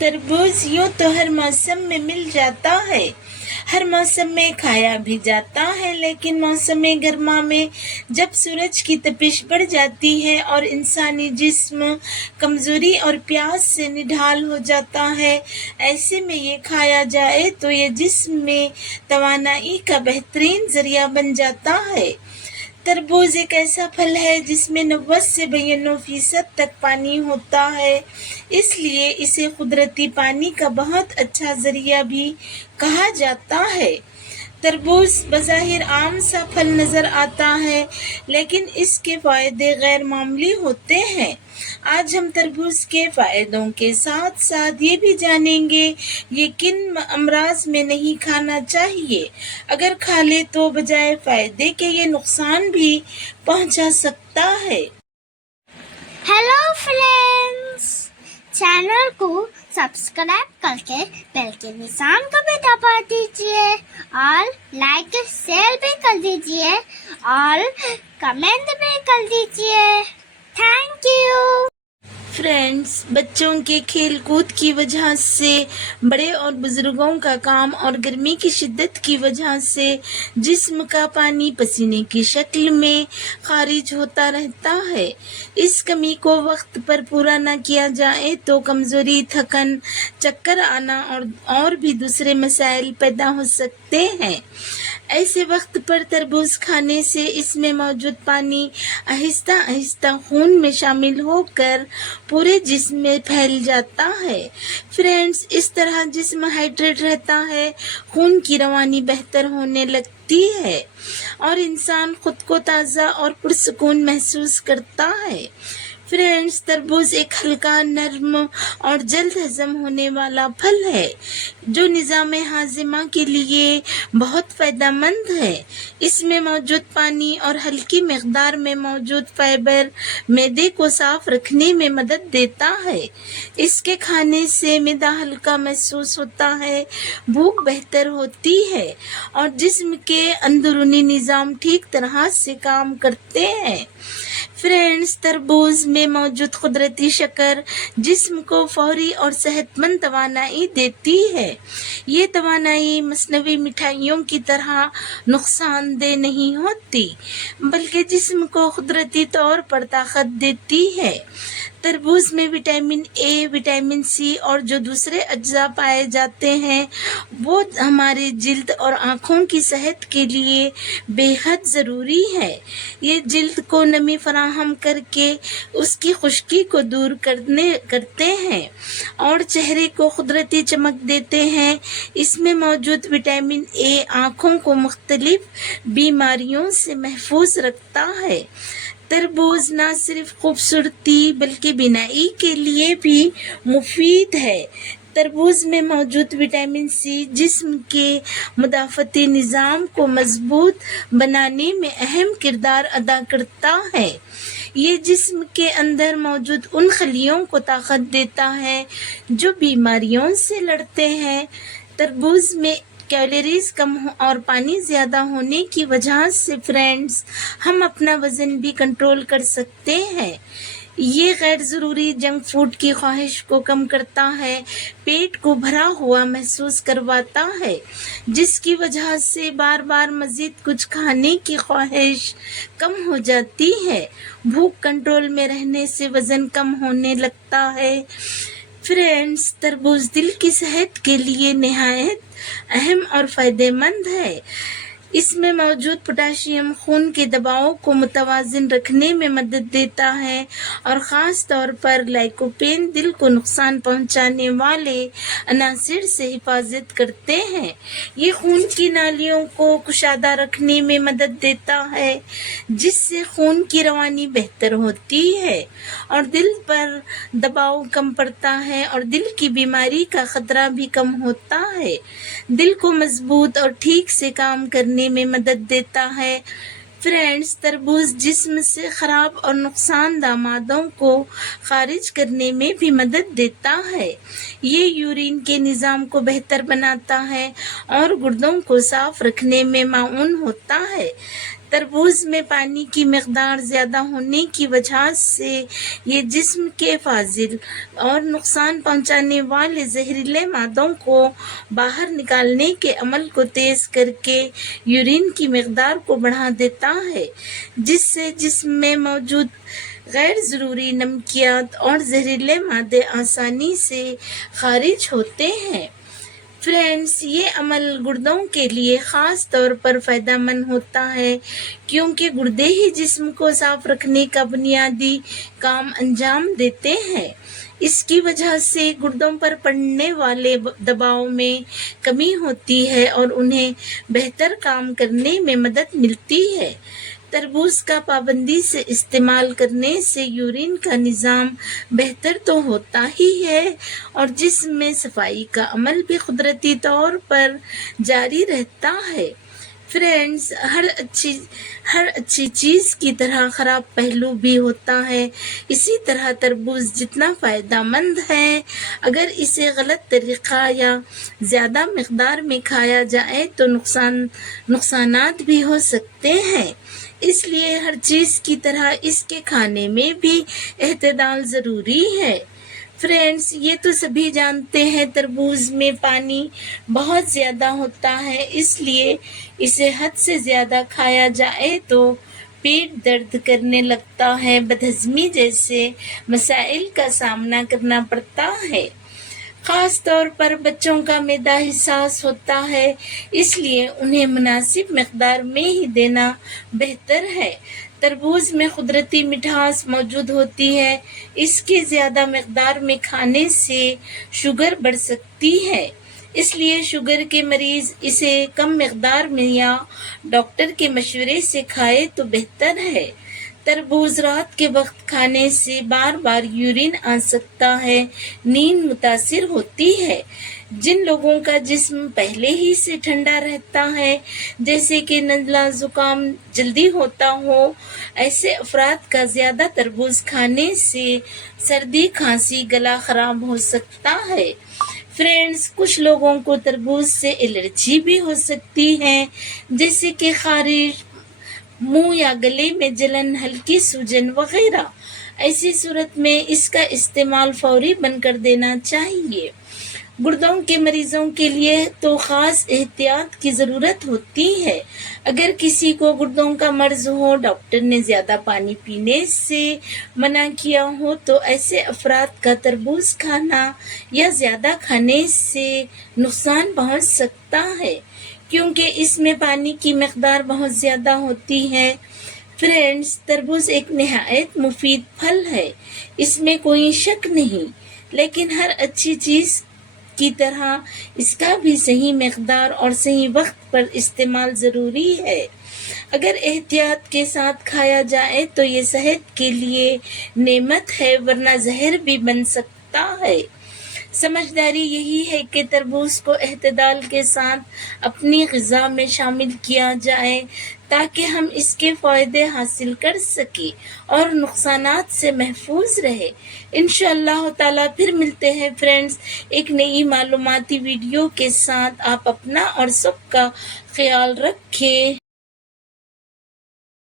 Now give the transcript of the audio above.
तरबूज यूं तो हर मौसम में मिल जाता है, हर मौसम में खाया भी जाता है, लेकिन मौसम गर्मा में जब सूरज की तपिश बढ़ जाती है और इंसानी जिस्म कमज़ोरी और प्यास से निढाल हो जाता है, ऐसे में ये खाया जाए तो ये जिस्म में तवानाई का बेहतरीन ज़रिया बन जाता है। तरबूज एक ऐसा फल है जिसमें 90 से 92% तक पानी होता है, इसलिए इसे कुदरती पानी का बहुत अच्छा ज़रिया भी कहा जाता है। तरबूज बज़ाहिर आम सा फल नज़र आता है, लेकिन इसके फ़ायदे गैर मामूली होते हैं। आज हम तरबूज के फ़ायदों के साथ साथ ये भी जानेंगे ये किन अमराज में नहीं खाना चाहिए, अगर खा ले तो बजाय फ़ायदे के ये नुकसान भी पहुंचा सकता है। हेलो फ्रेंड्स, चैनल को सब्सक्राइब करके बेल के निशान को भी दबा दीजिए और लाइक शेयर भी कर दीजिए और कमेंट भी कर दीजिए। Thank you. फ्रेंड्स, बच्चों के खेल कूद की वजह से, बड़े और बुजुर्गों का काम और गर्मी की शिद्दत की वजह से जिस्म का पानी पसीने की शक्ल में खारिज होता रहता है। इस कमी को वक्त पर पूरा न किया जाए तो कमज़ोरी, थकन, चक्कर आना और भी दूसरे मसाइल पैदा हो सकते हैं। ऐसे वक्त पर तरबूज खाने से इसमें मौजूद पानी आहिस्ता आहिस्ता खून में शामिल होकर पूरे जिस्म में फैल जाता है। फ्रेंड्स, इस तरह जिस्म हाइड्रेट रहता है, खून की रवानी बेहतर होने लगती है और इंसान खुद को ताज़ा और पुरसुकून महसूस करता है। फ्रेंड्स, तरबूज एक हल्का, नर्म और जल्द हजम होने वाला फल है जो निज़ाम हाजिमा के लिए बहुत फ़ायदेमंद है। इसमें मौजूद पानी और हल्की मिक़दार में मौजूद फाइबर मैदे को साफ रखने में मदद देता है। इसके खाने से मैदा हल्का महसूस होता है, भूख बेहतर होती है और जिस्म के अंदरूनी निज़ाम ठीक तरह से काम करते हैं। फ्रेंड्स, तरबूज में मौजूद कुदरती शक्कर जिस्म को फौरी और सेहतमंद तवानाई देती है। ये तवानाई मसनवी मिठाइयों की तरह नुकसानदेह नहीं होती, बल्कि जिस्म को कुदरती तौर पर ताकत देती है। तरबूज में विटामिन ए, विटामिन सी और जो दूसरे अज्जा पाए जाते हैं वो हमारे जिल्द और आँखों की सेहत के लिए बेहद ज़रूरी है। ये जिल्द को नमी फराहम करके उसकी खुश्की को दूर करते हैं और चेहरे को कुदरती चमक देते हैं। इसमें मौजूद विटामिन ए आँखों को मुख्तलिफ बीमारियों से महफूज रखता है। तरबूज न सिर्फ खूबसूरती बल्कि बीनाई के लिए भी मुफीद है। तरबूज में मौजूद विटामिन सी जिस्म के मुदाफ़ती निज़ाम को मजबूत बनाने में अहम किरदार अदा करता है। ये जिस्म के अंदर मौजूद उन खलियों को ताकत देता है जो बीमारियों से लड़ते हैं। तरबूज में कैलोरीज कम और पानी ज़्यादा होने की वजह से फ्रेंड्स हम अपना वज़न भी कंट्रोल कर सकते हैं। ये गैर ज़रूरी जंक फूड की ख्वाहिश को कम करता है, पेट को भरा हुआ महसूस करवाता है, जिसकी वजह से बार बार मज़ीद कुछ खाने की ख्वाहिश कम हो जाती है। भूख कंट्रोल में रहने से वज़न कम होने लगता है। फ्रेंड्स, तरबूज दिल की सेहत के लिए निहायत अहम और फ़ायदेमंद है। इसमें मौजूद पोटाशियम खून के दबाव को मुतवाज़िन रखने में मदद देता है और ख़ास तौर पर लाइकोपेन दिल को नुकसान पहुंचाने वाले अनासिर से हिफाजत करते हैं। ये खून की नालियों को कुशादा रखने में मदद देता है, जिससे खून की रवानी बेहतर होती है और दिल पर दबाव कम पड़ता है और दिल की बीमारी का ख़तरा भी कम होता है। दिल को मजबूत और ठीक से काम करने में मदद देता है। फ्रेंड्स, तरबूज जिस्म से ख़राब और नुकसानदा मादों को खारिज करने में भी मदद देता है। ये यूरिन के निज़ाम को बेहतर बनाता है और गुर्दों को साफ रखने में माउन होता है। تربوز میں پانی کی مقدار زیادہ ہونے کی وجہ سے یہ جسم کے فاضل اور نقصان پہنچانے والے زہریلے مادوں کو باہر نکالنے کے عمل کو تیز کر کے یورین کی مقدار کو بڑھا دیتا ہے، جس سے جسم میں موجود غیر ضروری نمکیات اور زہریلے مادے آسانی سے خارج ہوتے ہیں۔ فرینڈز، یہ عمل گردوں کے لیے خاص طور پر فائدہ مند ہوتا ہے کیونکہ گردے ہی جسم کو صاف رکھنے کا بنیادی کام انجام دیتے ہیں۔ اس کی وجہ سے گردوں پر پڑنے والے دباؤ میں کمی ہوتی ہے اور انہیں بہتر کام کرنے میں مدد ملتی ہے۔ تربوز کا پابندی سے استعمال کرنے سے یورین کا نظام بہتر تو ہوتا ہی ہے اور جسم میں صفائی کا عمل بھی قدرتی طور پر جاری رہتا ہے۔ فرینڈز، ہر اچھی چیز کی طرح خراب پہلو بھی ہوتا ہے۔ اسی طرح تربوز جتنا فائدہ مند ہے، اگر اسے غلط طریقہ یا زیادہ مقدار میں کھایا جائے تو نقصانات بھی ہو سکتے ہیں۔ اس لیے ہر چیز کی طرح اس کے کھانے میں بھی اعتدال ضروری ہے۔ فرینڈز، یہ تو سبھی جانتے ہیں تربوز میں پانی بہت زیادہ ہوتا ہے، اس لیے اسے حد سے زیادہ کھایا جائے تو پیٹ درد کرنے لگتا ہے، بدہضمی جیسے مسائل کا سامنا کرنا پڑتا ہے۔ خاص طور پر بچوں کا معدہ حساس ہوتا ہے، اس لیے انہیں مناسب مقدار میں ہی دینا بہتر ہے۔ تربوز میں قدرتی مٹھاس موجود ہوتی ہے، اس کی زیادہ مقدار میں کھانے سے شوگر بڑھ سکتی ہے، اس لیے شوگر کے مریض اسے کم مقدار میں یا ڈاکٹر کے مشورے سے کھائے تو بہتر ہے۔ تربوز رات کے وقت کھانے سے بار بار یورین آ سکتا ہے، نیند متاثر ہوتی ہے۔ جن لوگوں کا جسم پہلے ہی سے ٹھنڈا رہتا ہے، جیسے کہ نزلہ زکام جلدی ہوتا ہو، ایسے افراد کا زیادہ تربوز کھانے سے سردی، کھانسی، گلا خراب ہو سکتا ہے۔ فرینڈز، کچھ لوگوں کو تربوز سے الرجی بھی ہو سکتی ہے، جیسے کہ خارش، منہ یا گلے میں جلن، ہلکی سوجن وغیرہ۔ ایسی صورت میں اس کا استعمال فوری بند کر دینا چاہیے۔ گردوں کے مریضوں کے لیے تو خاص احتیاط کی ضرورت ہوتی ہے۔ اگر کسی کو گردوں کا مرض ہو، ڈاکٹر نے زیادہ پانی پینے سے منع کیا ہو تو ایسے افراد کا تربوز کھانا یا زیادہ کھانے سے نقصان پہنچ سکتا ہے، کیونکہ اس میں پانی کی مقدار بہت زیادہ ہوتی ہے۔ فرینڈز، تربوز ایک نہایت مفید پھل ہے، اس میں کوئی شک نہیں، لیکن ہر اچھی چیز کی طرح اس کا بھی صحیح مقدار اور صحیح وقت پر استعمال ضروری ہے۔ اگر احتیاط کے ساتھ کھایا جائے تو یہ صحت کے لیے نعمت ہے، ورنہ زہر بھی بن سکتا ہے۔ سمجھداری یہی ہے کہ تربوز کو اعتدال کے ساتھ اپنی غذا میں شامل کیا جائے تاکہ ہم اس کے فائدے حاصل کر سکیں اور نقصانات سے محفوظ رہے۔ انشاءاللہ تعالیٰ پھر ملتے ہیں فرینڈز ایک نئی معلوماتی ویڈیو کے ساتھ۔ آپ اپنا اور سب کا خیال رکھیں۔